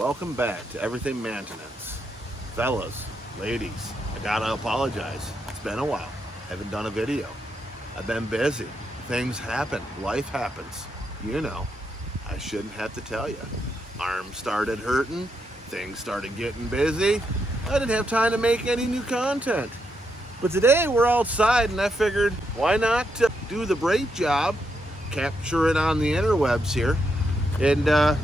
Welcome back to Everything Man-tenance. Fellas, ladies, I gotta apologize. It's been a while. I haven't done a video. I've been busy. Things happen. Life happens. You know, I shouldn't have to tell you. Arms started hurting. Things started getting busy. I didn't have time to make any new content. But today we're outside and I figured, why not do the brake job, capture it on the interwebs here, and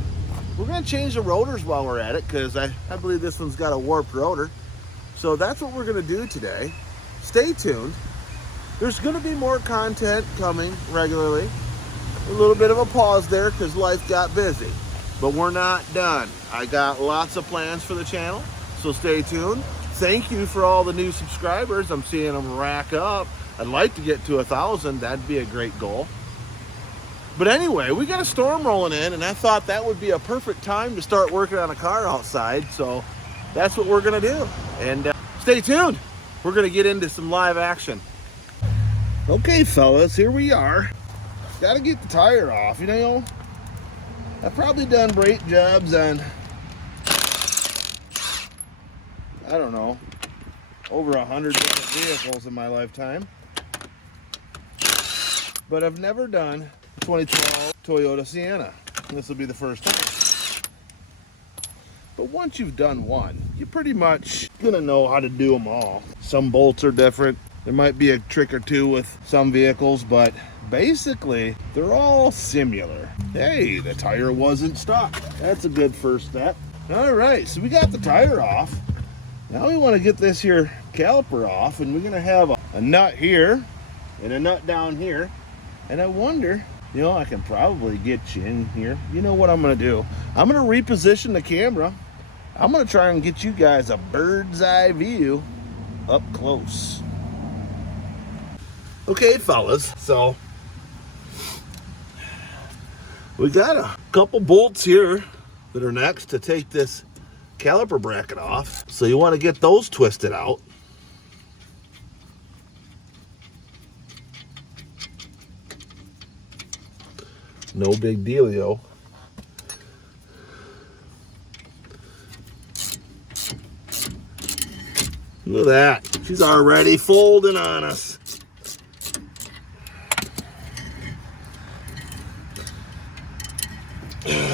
we're going to change the rotors while we're at it, because I believe this one's got a warped rotor. So that's what we're going to do today. Stay tuned. There's going to be more content coming regularly. A little bit of a pause there because life got busy. But we're not done. I got lots of plans for the channel, so stay tuned. Thank you for all the new subscribers. I'm seeing them rack up. I'd like to get to 1,000. That'd be a great goal. But anyway, we got a storm rolling in, and I thought that would be a perfect time to start working on a car outside. So that's what we're gonna do. And stay tuned. We're gonna get into some live action. Okay, fellas, here we are. Gotta get the tire off, you know. I've probably done brake jobs on, I don't know, over 100 different vehicles in my lifetime. But I've never done 2012 Toyota Sienna. This will be the first time. But once you've done one, you're pretty much gonna know how to do them all. Some bolts are different. There might be a trick or two with some vehicles, but basically they're all similar. Hey, the tire wasn't stuck. That's a good first step. All right, so we got the tire off. Now we want to get this here caliper off, and we're gonna have a nut here and a nut down here. And I wonder, you know, I can probably get you in here. You know what I'm gonna do? I'm gonna reposition the camera. I'm gonna try and get you guys a bird's eye view up close. Okay, fellas, so we got a couple bolts here that are next to take this caliper bracket off. So you want to get those twisted out. No big dealio. Look at that. She's already folding on us. There's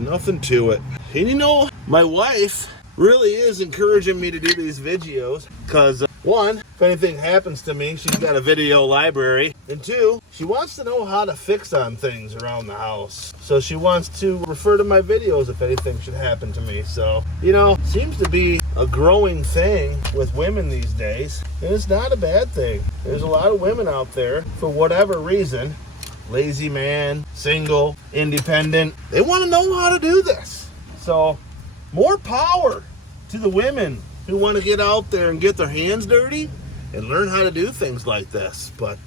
nothing to it. And you know, my wife really is encouraging me to do these videos because one, if anything happens to me, she's got a video library. And two, she wants to know how to fix on things around the house. So she wants to refer to my videos if anything should happen to me. So, you know, seems to be a growing thing with women these days. And it's not a bad thing. There's a lot of women out there, for whatever reason, lazy man, single, independent, they want to know how to do this. So, more power to the women who want to get out there and get their hands dirty and learn how to do things like this. But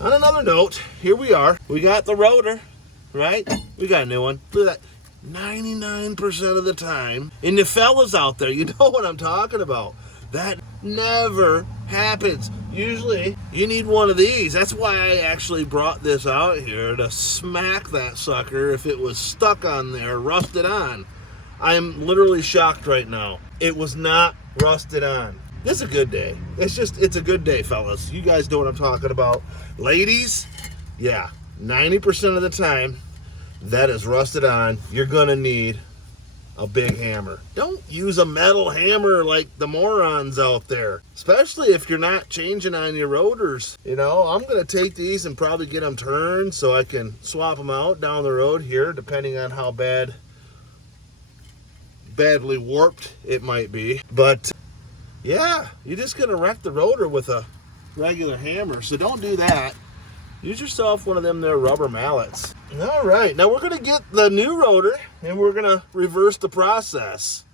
on another note, here we are. We got the rotor, right? We got a new one. Look at that. 99% of the time, and the fellas out there, you know what I'm talking about. That never happens. Usually, you need one of these. That's why I actually brought this out here, to smack that sucker if it was stuck on there, rusted on. I'm literally shocked right now. It was not rusted on. This is a good day. It's a good day, fellas. You guys know what I'm talking about. Ladies, yeah, 90% of the time, that is rusted on. You're gonna need a big hammer. Don't use a metal hammer like the morons out there, especially if you're not changing on your rotors. You know, I'm gonna take these and probably get them turned so I can swap them out down the road here, depending on how badly warped it might be. But yeah, you're just gonna wreck the rotor with a regular hammer, so don't do that. Use yourself one of them there rubber mallets. All right, now we're gonna get the new rotor and we're gonna reverse the process.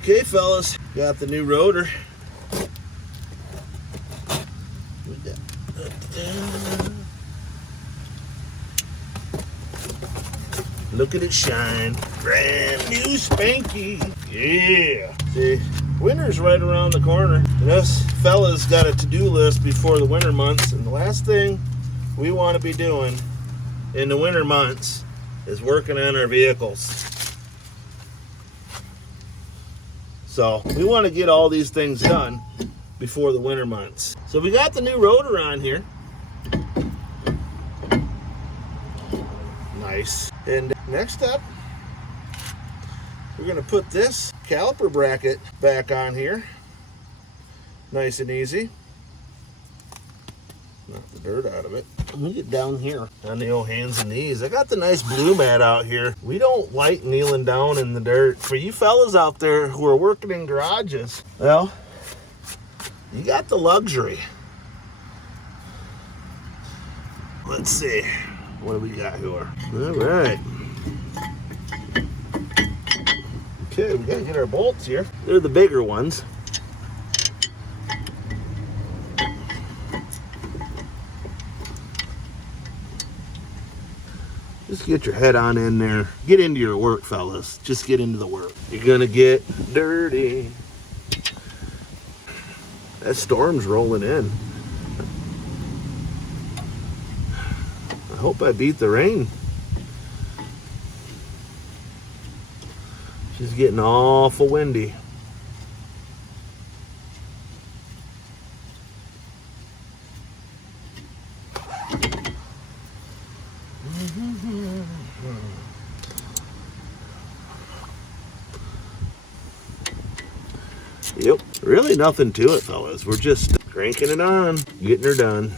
Okay, fellas, got the new rotor. Look at it shine. Brand new spanky. Yeah. See, winter's right around the corner. And us fellas got a to-do list before the winter months, and the last thing we want to be doing in the winter months is working on our vehicles. So we want to get all these things done before the winter months. So we got the new rotor on here. Nice. And next up, we're going to put this caliper bracket back on here. Nice and easy. Knock the dirt out of it. Let me get down here on the old hands and knees. I got the nice blue mat out here. We don't like kneeling down in the dirt. For you fellas out there who are working in garages, well, you got the luxury. Let's see. What do we got here? All right. Okay, we gotta get our bolts here. They're the bigger ones. Just get your head on in there. Get into your work, fellas. Just get into the work. You're gonna get dirty. That storm's rolling in. I hope I beat the rain. She's getting awful windy. Yep, really nothing to it, fellas. We're just cranking it on, getting her done.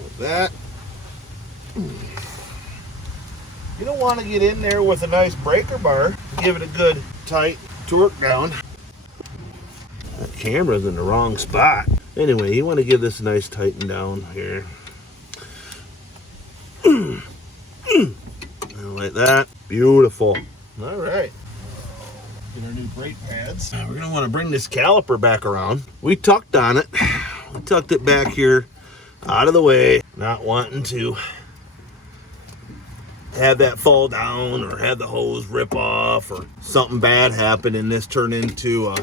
Like that. You don't want to get in there with a nice breaker bar. Give it a good tight torque down. That camera's in the wrong spot. Anyway, you want to give this a nice tighten down here. Like that. Beautiful. All right. Get our new brake pads. We're going to want to bring this caliper back around. We tucked on it. We tucked it back here out of the way. Not wanting to have that fall down or have the hose rip off or something bad happen and this turn into a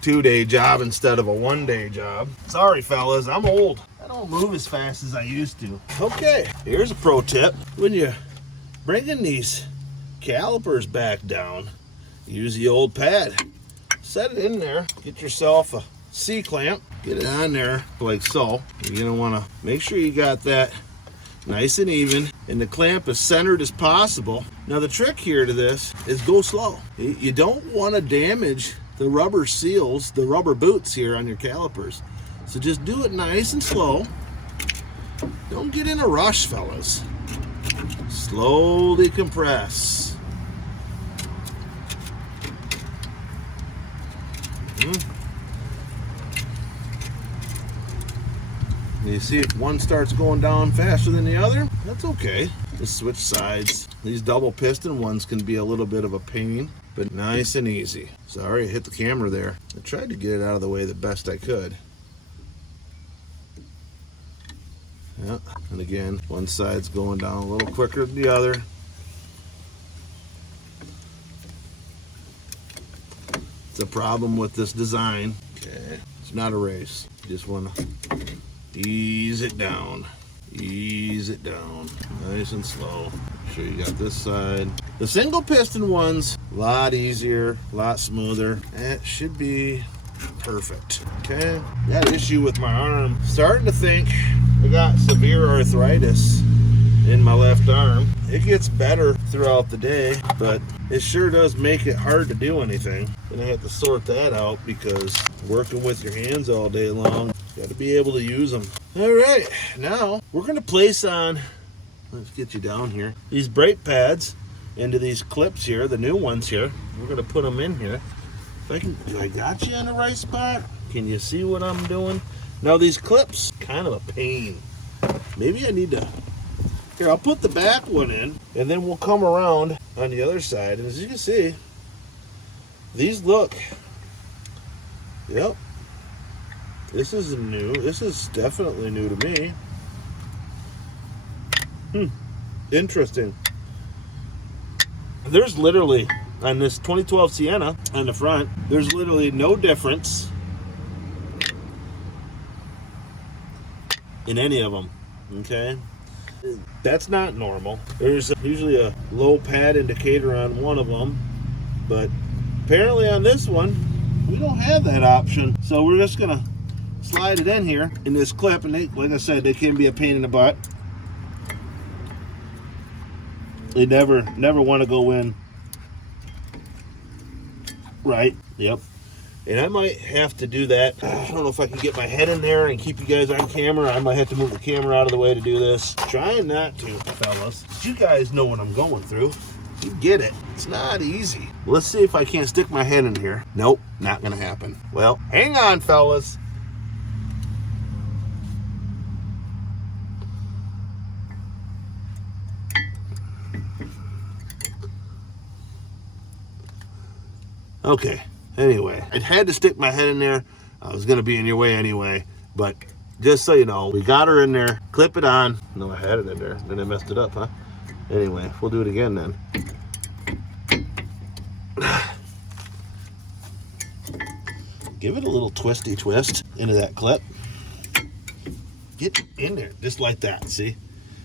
2-day job instead of a 1-day job. Sorry fellas, I'm old. I don't move as fast as I used to. Okay, here's a pro tip. When you're bringing these calipers back down, use the old pad. Set it in there, get yourself a C-clamp, get it on there like so. You're gonna wanna make sure you got that nice and even and the clamp as centered as possible. Now the trick here to this is go slow. You don't want to damage the rubber seals, the rubber boots here on your calipers. So just do it nice and slow. Don't get in a rush, fellas. Slowly compress. You see if one starts going down faster than the other, that's okay. Just switch sides. These double piston ones can be a little bit of a pain, but nice and easy. Sorry, I hit the camera there. I tried to get it out of the way the best I could. Yeah, and again, one side's going down a little quicker than the other. It's a problem with this design. Okay, it's not a race. You just want to ease it down. Ease it down. Nice and slow. Make sure you got this side. The single piston ones, a lot easier, a lot smoother. That should be perfect. Okay, got an issue with my arm. Starting to think I got severe arthritis in my left arm. It gets better throughout the day, but it sure does make it hard to do anything. Gonna have to sort that out because working with your hands all day long, got to be able to use them. All right, now we're gonna place on, let's get you down here, these brake pads into these clips here, the new ones here. We're gonna put them in here. If I can, do I got you in the right spot? Can you see what I'm doing? Now these clips, kind of a pain. Maybe I need to, here, I'll put the back one in and then we'll come around on the other side. And as you can see, these look, yep, this is new. This is definitely new to me. Interesting. There's literally, on this 2012 Sienna on the front, there's literally no difference in any of them, okay? That's not normal. There's usually a low pad indicator on one of them, but apparently on this one, we don't have that option. So we're just gonna slide it in here in this clip, and they, like I said, they can be a pain in the butt. They never want to go in right. Yep. And I might have to do that. I don't know if I can get my head in there and keep you guys on camera. I might have to move the camera out of the way to do this. Trying not to, fellas. You guys know what I'm going through. You get it. It's not easy. Let's see if I can't stick my head in here. Nope, not gonna happen. Well, hang on, fellas. Okay, anyway, I had to stick my head in there. I was gonna be in your way anyway, but just so you know, we got her in there, clip it on. No, I had it in there, then I messed it up, huh? Anyway, we'll do it again then. Give it a little twisty twist into that clip. Get in there, just like that, see?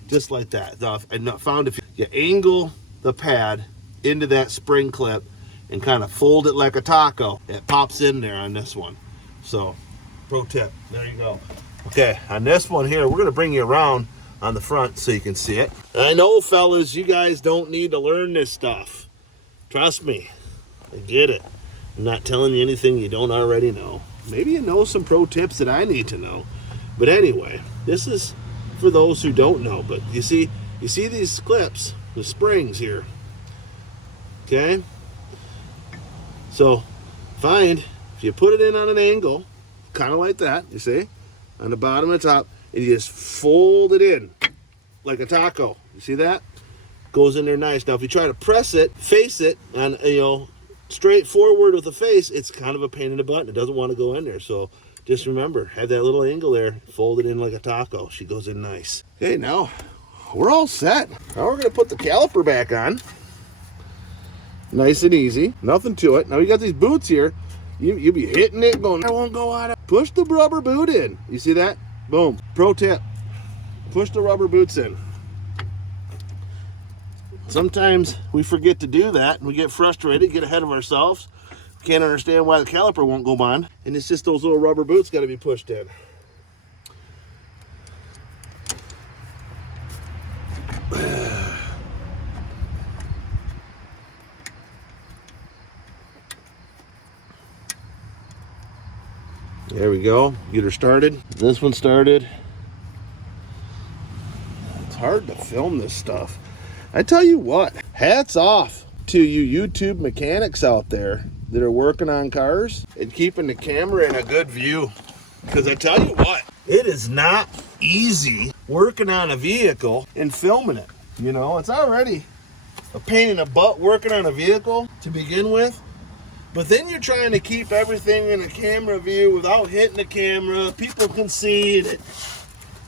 Just like that. Now, I found if you angle the pad into that spring clip, and kind of fold it like a taco, it pops in there on this one. So, pro tip, there you go. Okay, on this one here, we're gonna bring you around on the front so you can see it. I know, fellas, you guys don't need to learn this stuff. Trust me, I get it. I'm not telling you anything you don't already know. Maybe you know some pro tips that I need to know. But anyway, this is for those who don't know. But you see these clips, the springs here, okay? So, if you put it in on an angle, kind of like that, you see, on the bottom and the top, and you just fold it in like a taco. You see that? Goes in there nice. Now, if you try to press it, face it, and straight forward with the face, it's kind of a pain in the butt, and it doesn't want to go in there. So, just remember, have that little angle there, fold it in like a taco. She goes in nice. Okay, now we're all set. Now we're going to put the caliper back on. Nice and easy, nothing to it. Now you got these boots here. You be hitting it, going, I won't go out. Push the rubber boot in. You see that? Boom. Pro tip. Push the rubber boots in. Sometimes we forget to do that, and we get frustrated, get ahead of ourselves. Can't understand why the caliper won't go on, and it's just those little rubber boots got to be pushed in. There we go. Get her started. This one started. It's hard to film this stuff. I tell you what, hats off to you YouTube mechanics out there that are working on cars and keeping the camera in a good view. Because I tell you what, it is not easy working on a vehicle and filming it. You know, it's already a pain in the butt working on a vehicle to begin with. But then you're trying to keep everything in a camera view without hitting the camera. People can see it.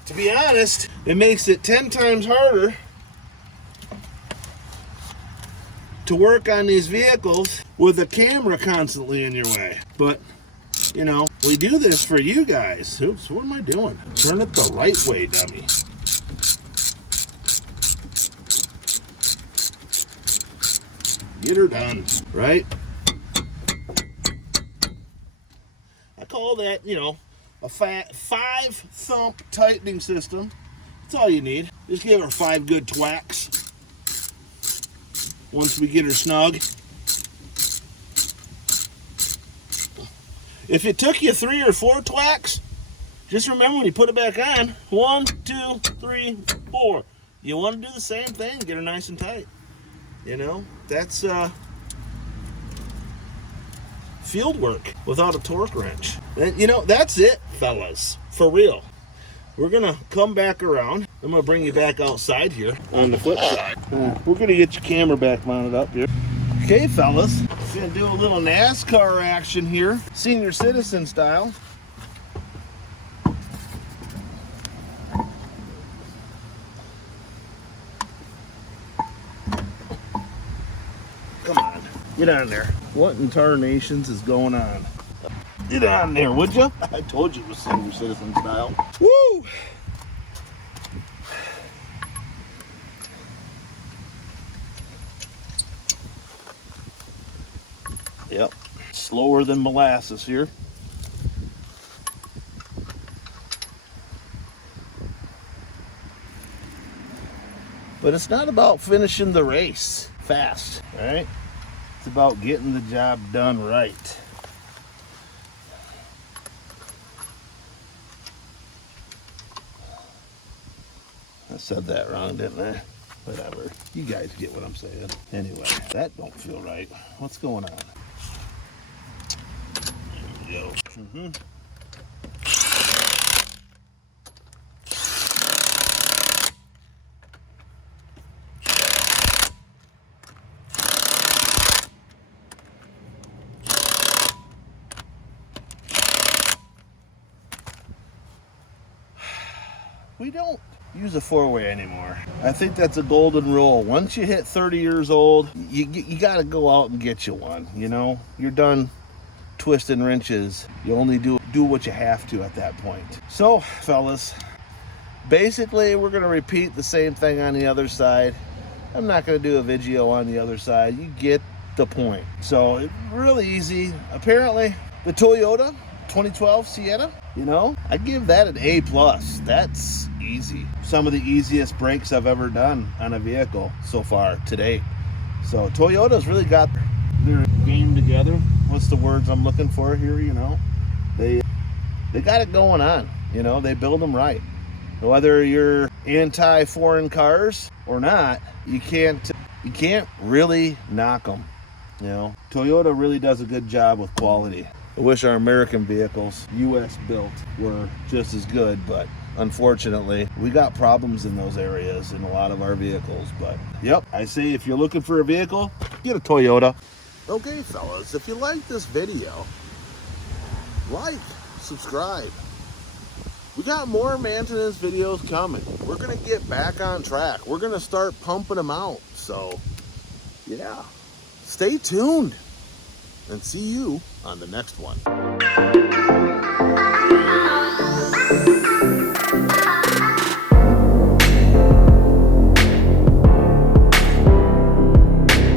To be honest, it makes it 10 times harder to work on these vehicles with a camera constantly in your way. But, you know, we do this for you guys. Oops, what am I doing? Turn it the right way, dummy. Get her done, right? Call that, you know, a 5-thump tightening system. That's all you need. Just give her 5 good twacks once we get her snug. If it took you 3 or 4 twacks, just remember when you put it back on, 1, 2, 3, 4. You want to do the same thing, get her nice and tight. You know, that's field work without a torque wrench. And you know, that's it, fellas, for real. We're gonna come back around. I'm gonna bring you back outside here on the flip side. We're gonna get your camera back mounted up here. Okay, fellas, gonna do a little NASCAR action here, senior citizen style. Get on there. What in tarnations is going on? Get on there, would you? I told you it was senior citizen style. Woo! Yep, slower than molasses here. But it's not about finishing the race fast, right? It's about getting the job done right. I said that wrong, didn't I? Whatever. You guys get what I'm saying. Anyway, that don't feel right. What's going on? There we go. We don't use a four-way anymore. I think that's a golden rule. Once you hit 30 years old, you got to go out and get you one, you know? You're done twisting wrenches. You only do what you have to at that point. So, fellas, basically we're going to repeat the same thing on the other side. I'm not going to do a video on the other side. You get the point. So, it's really easy. Apparently, the Toyota 2012 Sienna, you know, I give that an A+. That's easy. Some of the easiest brakes I've ever done on a vehicle so far to date. So Toyota's really got their game together. What's the words I'm looking for here, you know? They got it going on, you know, they build them right. Whether you're anti-foreign cars or not, you can't really knock them, you know. Toyota really does a good job with quality. I wish our American vehicles, US built, were just as good, but unfortunately, we got problems in those areas in a lot of our vehicles. But yep, I say if you're looking for a vehicle, get a Toyota. Okay, fellas, if you like this video, like, subscribe. We got more maintenance videos coming. We're gonna get back on track. We're gonna start pumping them out. So, yeah, stay tuned. And see you on the next one.